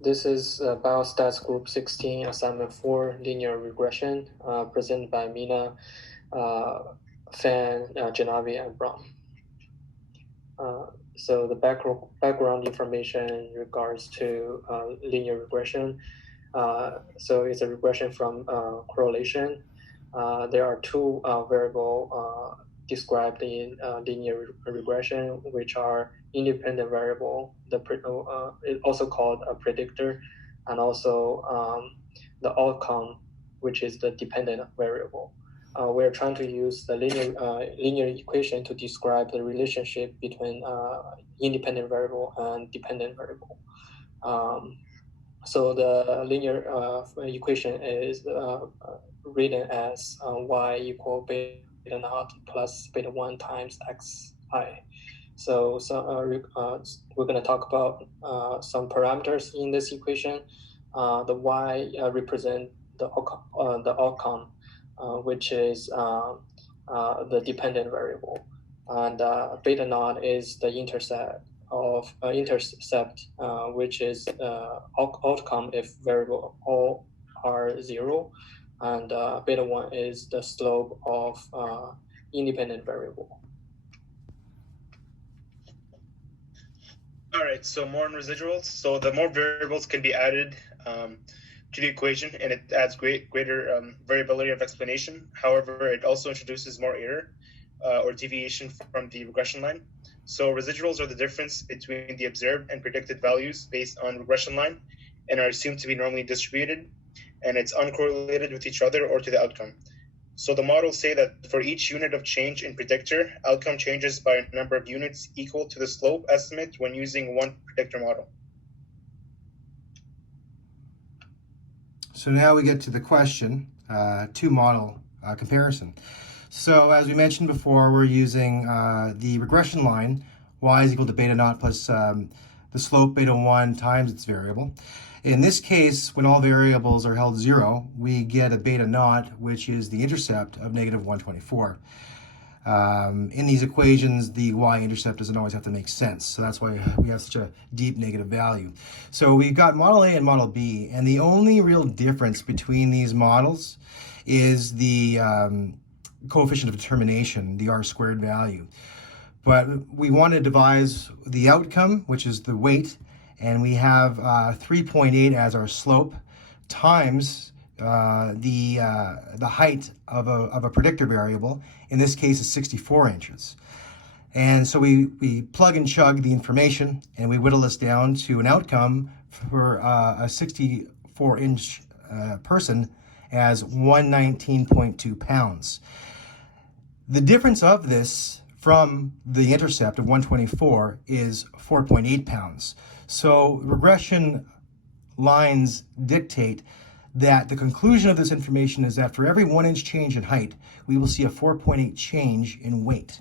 This is Biostats Group 16, Assignment 4, Linear Regression, presented by Mina, Fan, Janavi, and Brown. So the background information in regards to linear regression. So it's a regression from correlation. There are two variables described in linear regression, which are independent variable, it's also called a predictor, and also the outcome, which is the dependent variable. We're trying to use the linear equation to describe the relationship between independent variable and dependent variable. So the linear equation is written as y equal beta naught plus beta 1 times xi. So we're going to talk about some parameters in this equation. The y represent the outcome, which is the dependent variable, and beta naught is the intercept, which is outcome if variable all are 0, and beta 1 is the slope of independent variable. All right, so more on residuals. So the more variables can be added to the equation, and it adds greater variability of explanation. However, it also introduces more error or deviation from the regression line. So residuals are the difference between the observed and predicted values based on regression line and are assumed to be normally distributed, and it's uncorrelated with each other or to the outcome. So the models say that for each unit of change in predictor, outcome changes by a number of units equal to the slope estimate when using one predictor model. So now we get to the question, two model comparison. So as we mentioned before, we're using the regression line, y is equal to beta naught plus the slope beta 1 times its variable. In this case, when all variables are held 0, we get a beta naught, which is the intercept of negative 124. In these equations, the y-intercept doesn't always have to make sense, so that's why we have such a deep negative value. So we've got Model A and Model B, and the only real difference between these models is the coefficient of determination, the r-squared value. But we want to devise the outcome, which is the weight, and we have 3.8 as our slope times the height of a predictor variable. In this case, is 64 inches. And so we plug and chug the information, and we whittle this down to an outcome for a 64-inch person as 119.2 pounds. The difference of this from the intercept of 124 is 4.8 pounds. So regression lines dictate that the conclusion of this information is that for every 1 inch change in height, we will see a 4.8 change in weight.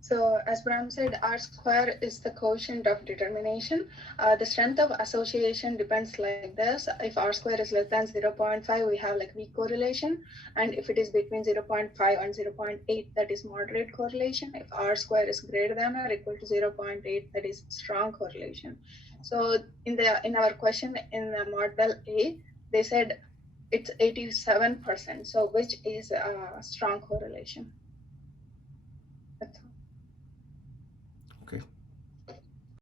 So as Bram said, R square is the quotient of determination. The strength of association depends like this. If R square is less than 0.5, we have like weak correlation. And if it is between 0.5 and 0.8, that is moderate correlation. If R square is greater than or equal to 0.8, that is strong correlation. So in our question in the model A, they said it's 87%. So which is a strong correlation?